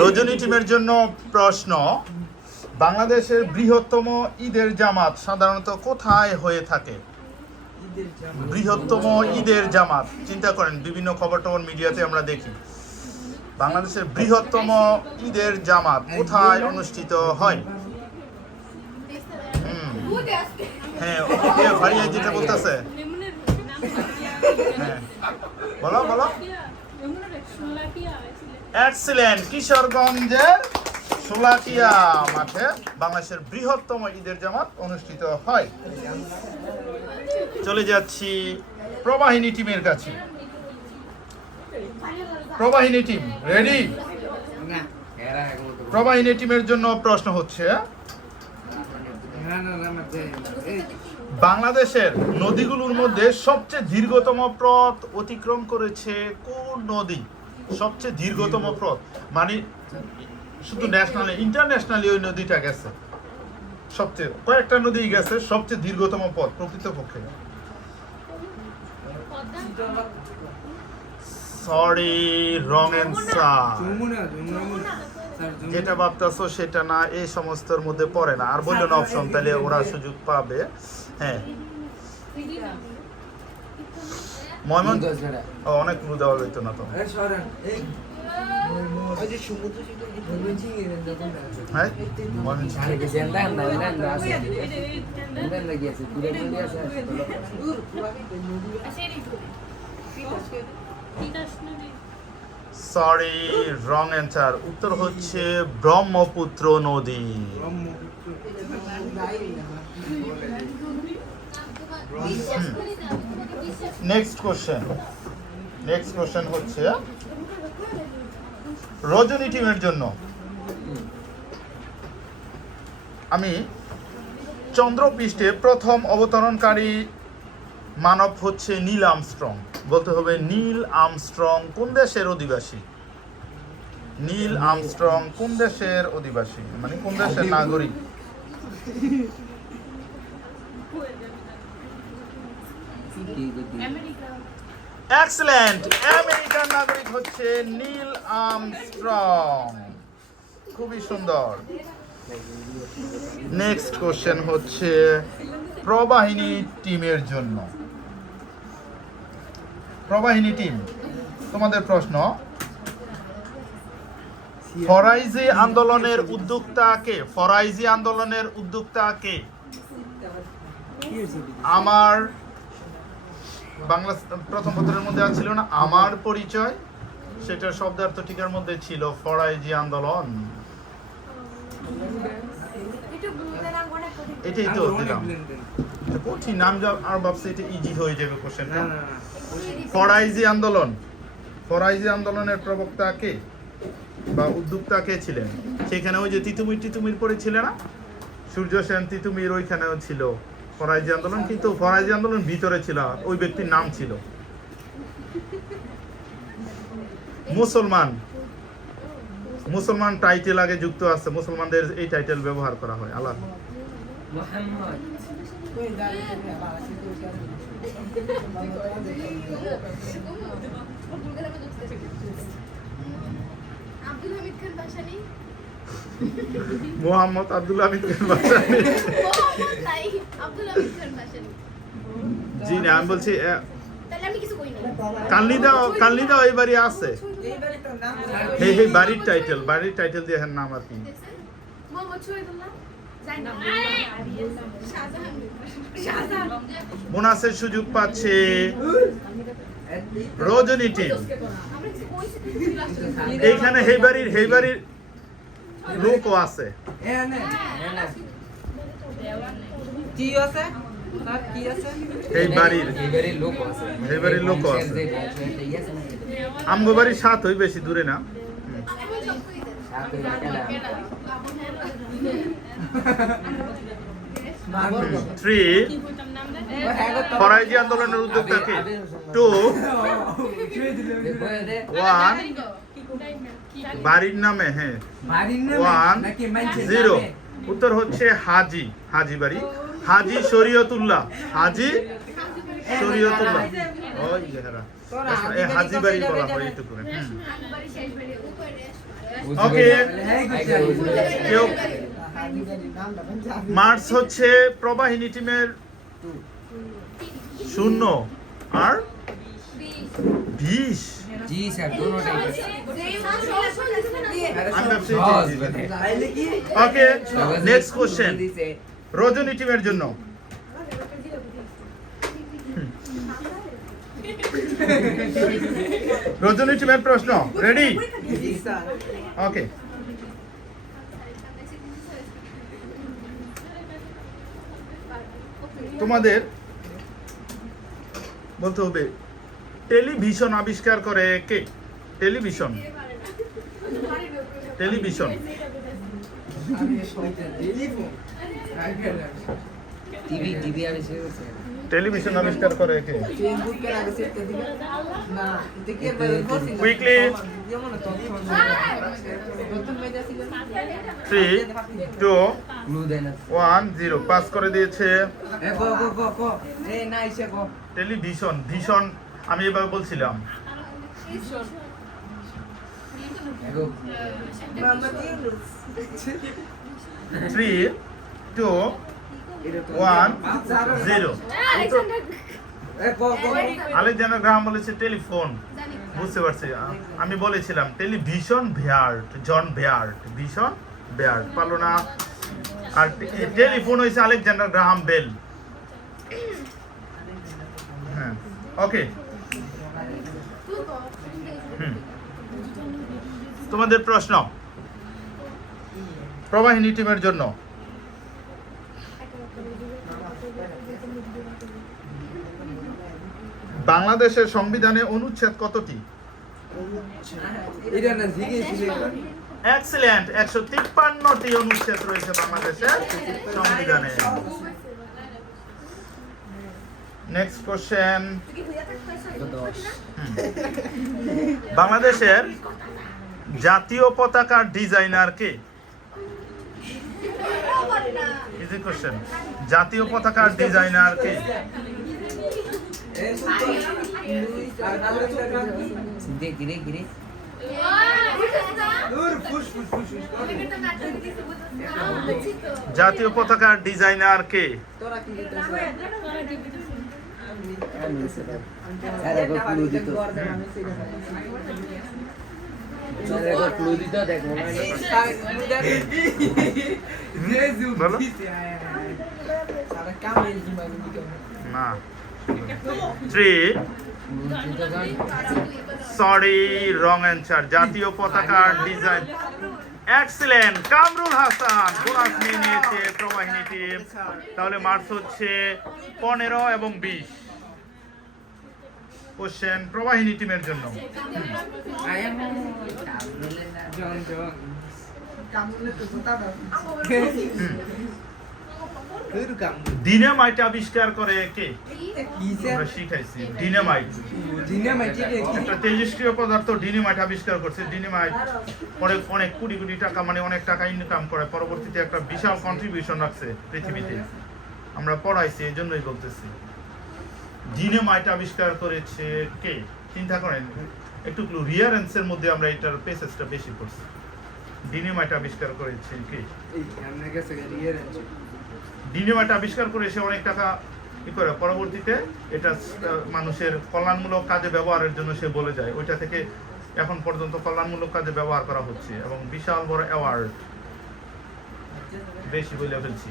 রজনী টিমের জন্য প্রশ্ন, বাংলাদেশের বৃহত্তম ঈদের জামাত সাধারণত কোথায় হয়ে থাকে? বৃহত্তম ঈদের জামাত, চিন্তা করেন, বিভিন্ন খবর টবর মিডিয়াতে আমরা দেখি বাংলাদেশের বৃহত্তম ঈদের জামাত কোথায় অনুষ্ঠিত হয়? হ্যাঁ, ফারিয়া যেটা বলতেছে, হ্যাঁ বলো বলো। এক্সিলেন্ট, কিশোরগঞ্জের শোলাকিয়া মাঠে বাংলাদেশের বৃহত্তম ঈদের জামাত অনুষ্ঠিত হয়। চলে যাচ্ছি প্রবাহিনী টিমের কাছে। প্রবাহিনী টিম রেডি? প্রবাহিনী টিমের জন্য প্রশ্ন হচ্ছে, বাংলাদেশের নদীগুলোর মধ্যে সবচেয়ে দীর্ঘতম পথ অতিক্রম করেছে কোন নদী? সবচেয়ে দীর্ঘতম পথ মানে শুধু ন্যাশনালি, ইন্টারন্যাশনালি ওই নদীটা গেছে, সবচেয়ে কয়েকটা নদী গেছে, সবচেয়ে দীর্ঘতম পথ প্রকৃতপক্ষে। Sorry, wrong answer. যেটা ভাবতেছো সেটা না, এই সমস্তর মধ্যে পড়ে না। আর বললো না অপশন, তাহলে ওরা সুযোগ পাবে। হ্যাঁ, অনেক ক্লু দেওয়া যেত না তো। হ্যাঁ, সরি, রং অ্যান্সার। উত্তর হচ্ছে ব্রহ্মপুত্র নদী। নেক্সট কোশ্চেন হচ্ছে রজনী টিমের জন্য। আমি চন্দ্রপৃষ্ঠে প্রথম অবতরণকারী মানব হচ্ছে নীল আর্মস্ট্রং। বলতে হবে নীল আর্মস্ট্রং কোন দেশের অধিবাসী? নীল আর্মস্ট্রং কোন দেশের অধিবাসী, মানে কোন দেশের নাগরিক? এক্সেলেন্ট, আমেরিকান নাগরিক হচ্ছে নীল আর্মস্ট্রং। খুবই সুন্দর। নেক্সট কোশ্চেন হচ্ছে প্রবাহিনী টিমের জন্য। প্রবাহিনী টিম, তোমাদের প্রশ্ন, ফরাইজি আন্দোলনের উদ্যোক্তা কে? ফরাইজি আন্দোলনের উদ্যোক্তা কে? আমার বাংলা প্রথম পত্রের মধ্যে ছিল না আমার পরিচয়, সেটা শব্দার্থ টিকার মধ্যে ছিল ফরাইজি আন্দোলন। এটাই তো দিলাম, কঠিন নাম আর ভাবছি এটা ইজি হয়ে যাবে কোশ্চেনটা। ফরাইজি আন্দোলন, ফরাইজি আন্দোলনের প্রবক্তা কে বা উদ্যোক্তা কে ছিলেন? সেখানে ওই যে তিতুমির পড়েছিল না, সূর্য সেন তিতুমির, ওইখানেও ছিল ফরাইজি আন্দোলন, কিন্তু ফরাইজি আন্দোলন ভিতরে ছিল, ওই ব্যক্তির নাম ছিল মুসলমান টাইটেল আগে যুক্ত আছে, মুসলমানদের এই টাইটেল ব্যবহার করা হয়। আল্লাহ মোহাম্মদ আব্দুল হামিদ খান ভাসানী। জি না, আমি বলছি কালনিদা ওই বাড়ি আছে, এই বাড়ির টাইটেল দিয়ে নাম আর কি। বোনাসের সুযোগ পাচ্ছে রজনী টিম। এইখানে হেই বাড়ির লোকও আছে। এই বাড়ির লোকও আছে। আমগো বাড়ির সাথ হই, বেশি দূরে না। ফরাইজি আন্দোলনের উদ্যোক্তা কে? 2 1 বাড়ির নামে, হ্যাঁ 1 0। উত্তর হচ্ছে হাজি বাড়ি, হাজি শরীয়তুল্লাহ, ওই হাজি বাড়ি বলা হয় এইটুকু। ওকে কেউ মার্চ হচ্ছে প্রবাহিনী টিমের 0 আর 20 जी सर दोनों टाइप ওকে নেক্সট কোশ্চেন রজনী টিমের জন্য রজনী টিমের প্রশ্ন রেডি ওকে তোমাদের বলতে হবে টেলিভিশন আবিষ্কার করে কে টেলিভিশন টেলিভিশন टीवी टीवी आविष्कार করছে টেলিভিশন আবিষ্কার করে কে ফেসবুকের আগে সেটা দিকে না এটা কি বলছিস কুইকলি যেমন নতুন মেজা ছিল 3 2 ক্লু দেন 1 0 পাস করে দিয়েছে এ গো এ না এসে গো টেলিভিশন ভীষণ আমি এবার বলছিলাম এগো মামা দিও 3 2 1 0 এ গো আলেকজান্ডার গ্রাহাম বলেছে টেলিফোন বুঝতে পারছি আমি বলেছিলাম টেলিভিশন ভেয়ার্ট জন ভেয়ার্ট ভীষণ ভেয়ার্ট পারলো না আর টেলিফোন হয়েছে আলেকজান্ডার গ্রাহাম বেল হ্যাঁ ওকে তোমাদের প্রশ্ন প্রবাহিনী টিমের জন্য বাংলাদেশের সংবিধানে অনুচ্ছেদ কতটি এটা না জিজ্ঞেস এক্সিলেন্ট 153টি অনুচ্ছেদ রয়েছে বাংলাদেশের সংবিধানে নেক্সট কোশ্চেন বাংলাদেশের জাতীয় পতাকার ডিজাইনার কে ইজি কোশ্চেন জাতীয় পতাকার ডিজাইনার কে ধীরে ধীরে জাতীয় পতাকার ডিজাইনার কে তোরা কি এগো ক্লু দিত এগো ক্লু দিত দেখ মনে বলো সারা কামেল কি মানে না 3 সরি রং অ্যান্সার জাতীয় পতাকার design excellent Kamrul Hasan bonus নিয়ে নিয়েছে প্রবাহিনী টিম তাহলে মার্কস হচ্ছে 15 এবং 20 কোশ্চেন প্রবাহিনী টিমের জন্য ডিনামাইট আবিষ্কার করে কে আমরা শিখাইছি ডিনামাইট একটা তেজস্ক্রিয় পদার্থ ডিনামাইট আবিষ্কার করছে ডিনামাইট পরে অনেক কোটি কোটি টাকা মানে অনেক টাকা ইনকাম করে পরবর্তীতে একটা বিশাল কন্ট্রিবিউশন রাখছে পৃথিবীতে আমরা পড়াইছি এই জন্যই বলতেছি ডিনামাইট আবিষ্কার করেছে কে চিন্তা করেন একটু রিয়ারেন্সের মধ্যে আমরা এটার পেসেসটা বেশি করছি ডিনামাইট আবিষ্কার করেছে কে ডিনামাইট আবিষ্কার করে সে অনেক টাকা ই করে পরবর্তীতে এটা মানুষের কল্যাণমূলক কাজে ব্যবহারের জন্য সে বলে যায় ওইটা থেকে এখন পর্যন্ত কল্যাণমূলক কাজে ব্যবহার করা হচ্ছে এবং বিশাল বড় অ্যাওয়ার্ড বেশি বলে ফেলছি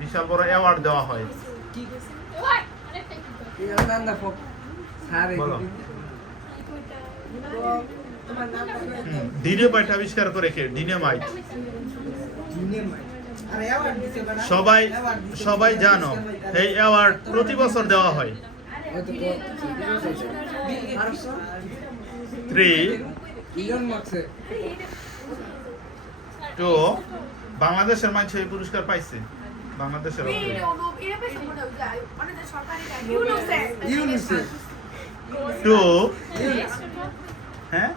বিশাল বড় অ্যাওয়ার্ড দেওয়া হয় বলো ডিনামাইট আবিষ্কার করে কে ডিনামাইট সবাই সবাই জানো এই অ্যাওয়ার্ড প্রতি বছর দেওয়া হয় 3 2 বাংলাদেশের মানুষ এই পুরস্কার পাইছে বাংলাদেশের হ্যাঁ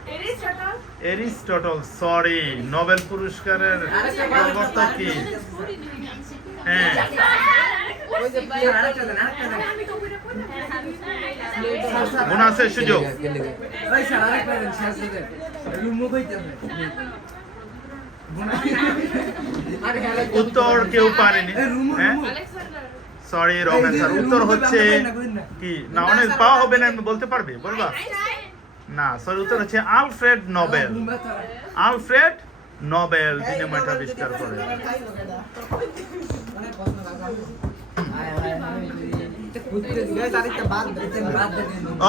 এরিস্টটল সরি নোবেল পুরস্কারের প্রবর্তক কি হ্যাঁ বোনাসের সুযোগ। ওই স্যার আরেকটা দেন শেষ দেন রুমও কইতাছে আরে উত্তর কেউ পারেনি। এই রুমও হ্যাঁ সরি রং অ্যান্সার। উত্তর হচ্ছে কি না অনেক পাওয়া হবে না বলতে পারবে বলবা না সরি উত্তর হচ্ছে Alfred Nobel. Alfred Nobel dynamite আবিষ্কার করে।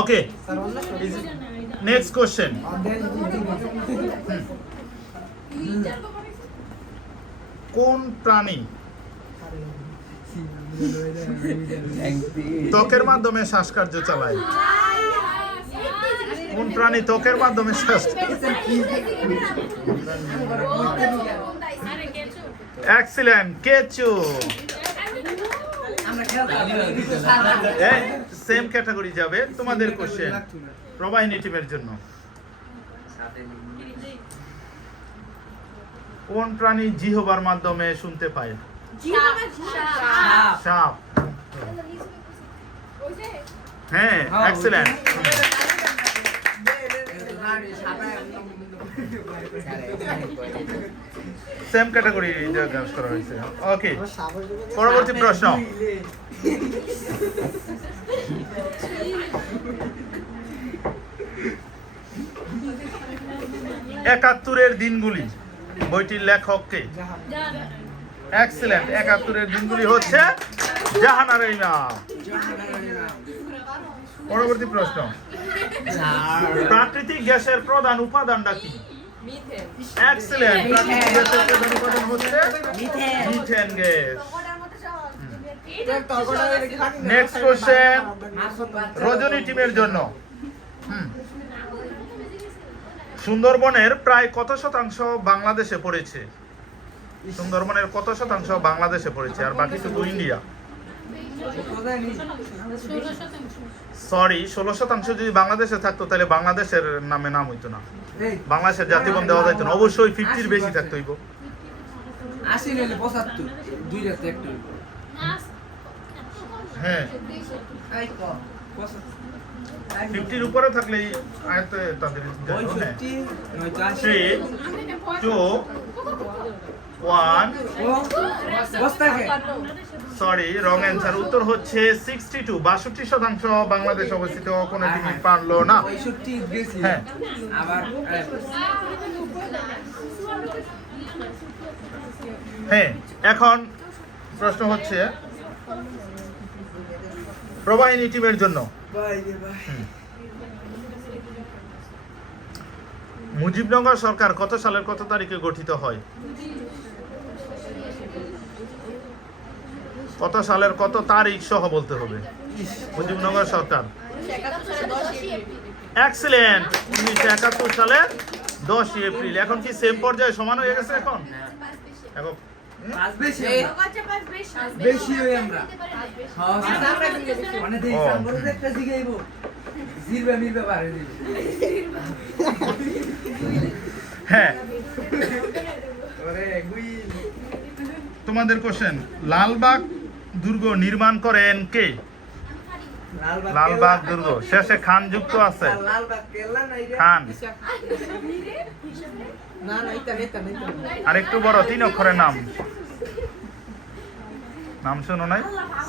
Okay next question. কোন প্রাণী ত্বকের মাধ্যমে শ্বাসকার্য চালায়? কোন প্রাণী ত্বকের মাধ্যমে শ্বাসকার্য? এক্সিলেন্ট কেঁচো। সেম ক্যাটাগরি যাবে তোমাদের কোশ্চেন প্রবাহিনী টিমের জন্য। কোন প্রাণী জিহ্বার মাধ্যমে শুনতে পায়? সাপ। হ্যাঁ এক্সিলেন্ট। সেম ক্যাটাগরি জিজ্ঞাসা করা হয়েছে। ওকে পরবর্তী প্রশ্ন। একাত্তরের দিনগুলি বইটির লেখক কে? এক্সিলেন্ট। একাত্তরের দিনগুলি হচ্ছে জাহানারা ইমাম। পরবর্তী প্রশ্ন। প্রাকৃতিক গ্যাসের প্রধান উপাদানটা কি? এক্সিলেন্ট। প্রাকৃতিক গ্যাসের প্রধান উপাদান হচ্ছে মিথেন গ্যাস। নেক্সট কোশ্চেন রজনী টিমের জন্য। সুন্দরবনের প্রায় কত শতাংশ বাংলাদেশে পড়েছে? সুন্দরবনের কত শতাংশ বাংলাদেশে পড়েছে আর বাকিটুকু ইন্ডিয়া? সরি 16% যদি বাংলাদেশে থাকতো তাহলে বাংলাদেশের নামে নাম হইতো না, বাংলাদেশের জাতীয় দেওয়া যাইতো না, অবশ্যই 50-র বেশি থাকতো হইব। 80 নিলে 75 দুই রাত একটু হ্যাঁ আই কো 50-র উপরে থাকলে আয়তে তাদের 65 নয়তো 3 2 1 বস্তাকে সরি রং অ্যান্সার। উত্তর হচ্ছে 62। 62% বাংলাদেশ অবস্থিত, কোনো টিম পারলো না। 65 গেছি হ্যাঁ আবার হ্যাঁ এখন প্রশ্ন হচ্ছে প্রবাহিনী টিমের জন্য। ভাই রে ভাই মুজিবনগর সরকার কত সালের কত তারিখে গঠিত হয়? কত সালের কত তারিখ সহ বলতে হবে। মুজিবনগর সরকার এক্সিলেন্ট 1971 সালের 10 এপ্রিল। এখন কি সেম পর্যায়ে সমান হয়ে গেছে? এখন এখন পাঁচ বেশি হই আমরা মানে দেই আমরা একটা জিগাইবো জিরবে মিলবে পারে দিই হ্যাঁ আরে গুই তোমাদের কোশ্চেন। লালবাগ দুর্গ নির্মাণ করেন কে? লালবাগ দুর্গ শেষে খান যুক্ত আছে। লালবাগ কেল্লা নাই রে খান না না এটা আরেকটু বড় 3 অক্ষরের নাম। নাম শুনো নাই?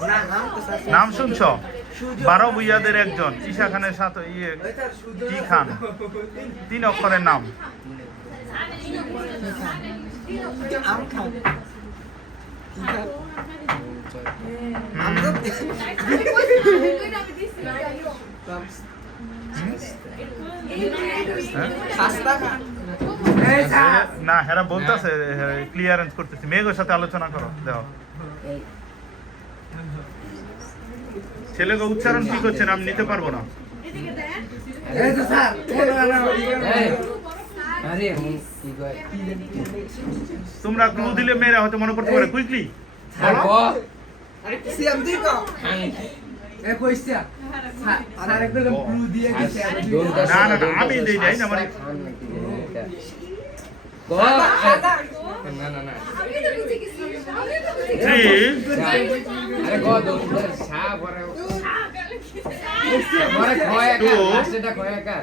না নাম তো নাম শুনছো? 12 ভুইয়াদের একজন ঈশা খানের সাথে কি খান? 3 অক্ষরের নাম। আম খান না হেরা বলতেছে ক্লিয়ারেন্স করতেছি। মেঘের সাথে আলোচনা করো দেখো ছেলেকে উচ্চারণ কি করছেন আমি নিতে পারবো না। এই তো স্যার আরে কি কয় তোমরা ক্লু দিলে মেয়েরা হয়তো মনে করতে পারে কুইকলি বলো। আরে কি সিএম তুই কো এ কইছিস আর আরেকটা ব্লু দিয়ে গেছে না না না আমি দেই নাই না মানে গো না না না 3 আরে গো দোস্ত সা পরে বড় খয় তো সেটা খয় একা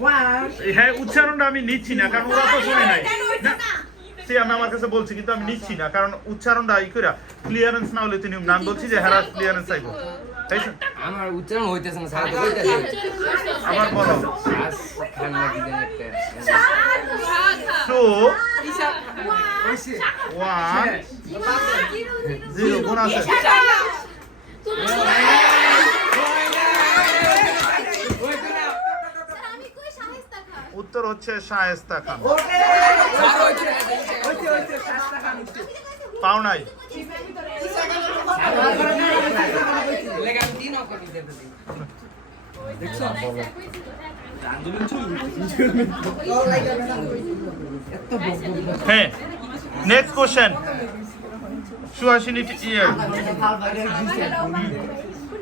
ওয়ান হ্যাঁ উচ্চারণটা আমি নিচ্ছি না কারণ ওরা তো শুনে নাই না সে আমি আমার কাছে বলছি কিন্তু আমি নিচ্ছি না কারণ উচ্চারণটা ই করে ক্লিয়ারেন্স না হলে তিনি নাম বলছি যে হ্যারাস ক্লিয়ারেন্স চাইবো তাই তো? আমার উচ্চারণ হইতেছে না সারা কইতাছে আবার বলো শ্বাস খান লাগি দেন একটা টু ওইছে 1 0 কোন আছে উত্তর হচ্ছে শায়েস্তা খান ওকে ওইছে ওইছে শাস্তা খান পাও নাই লেগাম দিন করি দেব দেখছো এত বক হ্যাঁ নেক্সট কোশ্চেন সুহাসিনী ইয়ে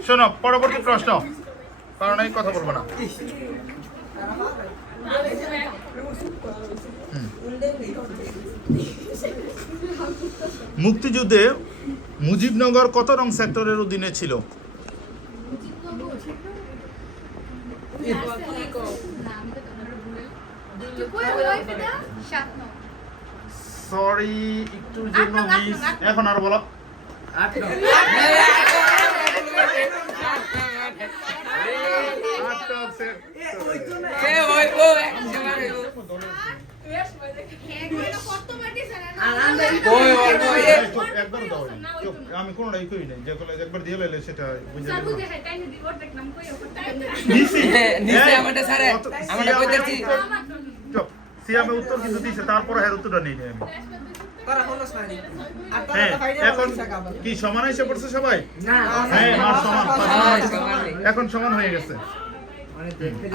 শোনো পরবর্তী প্রশ্ন কারণ এই কথা বলবো না মুক্তিযুদ্ধে মুজিবনগর কত নং সেক্টরের অধীনে ছিল সরি একটুর জন্য মিস এখন আর বলো 8 নং এ ওই ও একজনের ওই ওই ওই একবার দাও চুপ, আমি কোনটাই কই নাই যে কলেজ একবার দিয়ে লইলে সেটা বুঝে যাবো নিচে আমারটা স্যার আমারটা কইতাছি চুপ সিয়ামে উত্তর কিন্তু দিছে তারপর এর উত্তরটা নেই আমি করা হলো সানি আর হ্যাঁ তোরা ফাইনাল এখন কি সমান এসে পড়ছে সবাই না হ্যাঁ মার সমান হ্যাঁ সমান এখন সমান হয়ে গেছে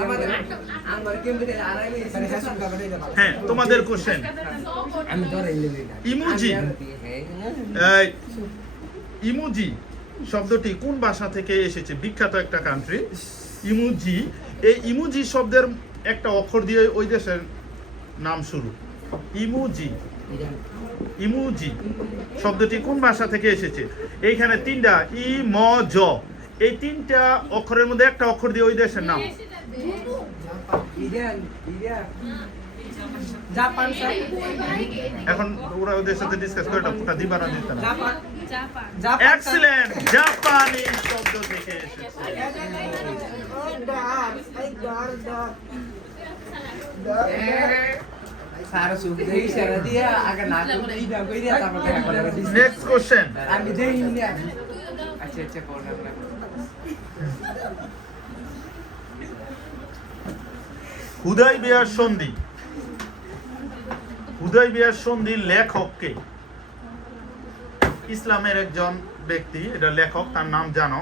আমাদের আমার কেমনে আড়াই মিনিট সাড়ে 7 টাকা দিয়ে দাও হ্যাঁ তোমাদের কোশ্চেন আমি ধরে নিলি না ইমোজি এই ইমোজি শব্দটি কোন ভাষা থেকে এসেছে বিখ্যাত একটা কান্ট্রি ইমোজি এই ইমোজি শব্দের একটা অক্ষর দিয়ে ওই দেশের নাম শুরু ইমোজি ইমোজি শব্দটি কোন ভাষা থেকে এসেছে এইখানে তিনটা ই ম জ এই তিনটা অক্ষরের মধ্যে একটা অক্ষর দিয়ে ওই দেশের নাম ইরান জাপান এখন ওরা ওদের সাথে ডিসকাস করে এটা পুরো দিবা না দিতে না জাপান এক্সিলেন্ট জাপানি শব্দ থেকে এসেছে সারা সুখ দেই সারা দিয়া আগে না কই দাও কই দিয়া তারপর দেখা করে নেক্সট কোশ্চেন আমি দেই না আচ্ছা আচ্ছা পড়া না হুদাইবিয়ার সন্ধি হুদাইবিয়ার সন্ধির লেখককে ইসলামের একজন ব্যক্তি এটা লেখক তার নাম জানো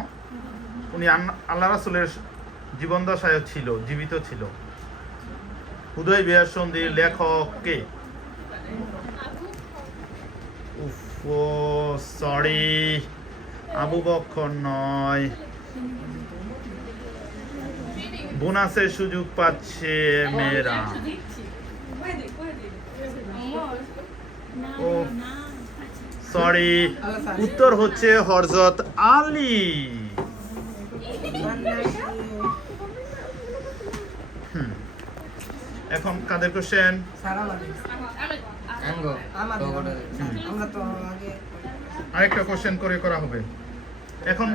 উনি আল্লাহ রাসূলের জীবনদশায় ছিল জীবিত ছিল হুদাইবিয়ার সন্ধির লেখককে উফ সরি আবু বকর নয় বোনাসের সুযোগ পাচ্ছে মেয়েরা ও সরি উত্তর হচ্ছে হযরত আলী এখন কাদের কোশ্চেন সারা আমাদের আঙ্গো আমাদের আমরা তো আগে আরেকটা কোশ্চেন করে করা হবে এখন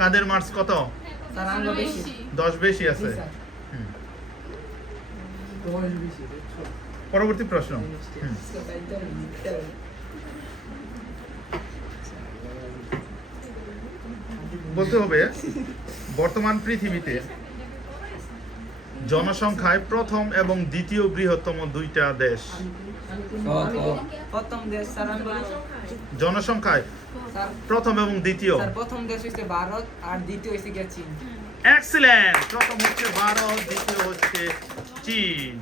কাদের মার্কস কত সারা আঙ্গ বেশি 10 বেশি আছে হুম। পরবর্তী প্রশ্ন হুম। বলতে হবে বর্তমান পৃথিবীতে জনসংখ্যায় প্রথম এবং দ্বিতীয় বৃহত্তম দুইটা দেশ প্রথম দেশ সারা জনসংখ্যায় প্রথম এবং দ্বিতীয় স্যার প্রথম দেশ হচ্ছে ভারত আর দ্বিতীয় হচ্ছে গিয়ে চীন এক্সিলেন্ট প্রথম হচ্ছে ভারত দ্বিতীয় হচ্ছে চীন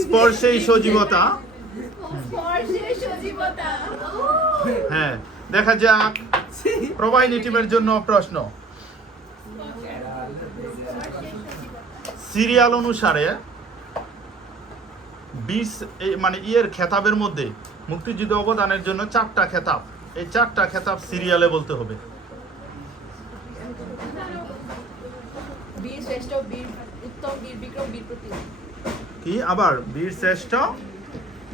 স্পর্শেই সজীবতা হ্যাঁ দেখা যাক প্রবাহিনী টিমের জন্য প্রশ্ন সিরিয়াল অনুসারে 20 মানে ইয়ের খেতাবের মধ্যে মুক্তিযুদ্ধ অবদানের জন্য 4টা খেতাব এই 4টা খেতাব সিরিয়ালে বলতে হবে। বীর শ্রেষ্ঠ, বীর উত্তম, বীর বিক্রম, বীর প্রতীক। কি আবার বীর শ্রেষ্ঠ,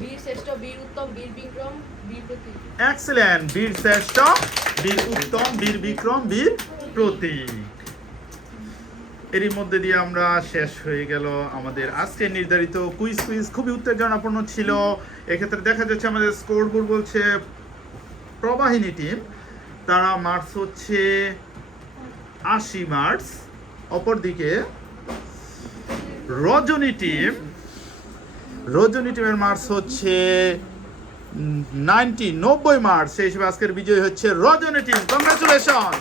বীর শ্রেষ্ঠ, বীর উত্তম, বীর বিক্রম, বীর প্রতীক। এক্সেলেন্ট, বীর শ্রেষ্ঠ, বীর উত্তম, বীর বিক্রম, বীর প্রতীক। এরই মধ্যে দিয়ে আমরা শেষ হয়ে গেল আমাদের আজকের নির্ধারিত কুইজ। খুবই উত্তেজনাপূর্ণ ছিল। এক্ষেত্রে দেখা যাচ্ছে আমাদের স্কোর বোর্ড বলছে প্রবাহিনী টিম, তারা মার্কস হচ্ছে 80 মার্কস। অপরদিকে রজনী টিমের মার্কস হচ্ছে 90 মার্কস। সেই হিসেবে আজকের বিজয়ী হচ্ছে রজনী টিম। কংগ্রাচুলেশন।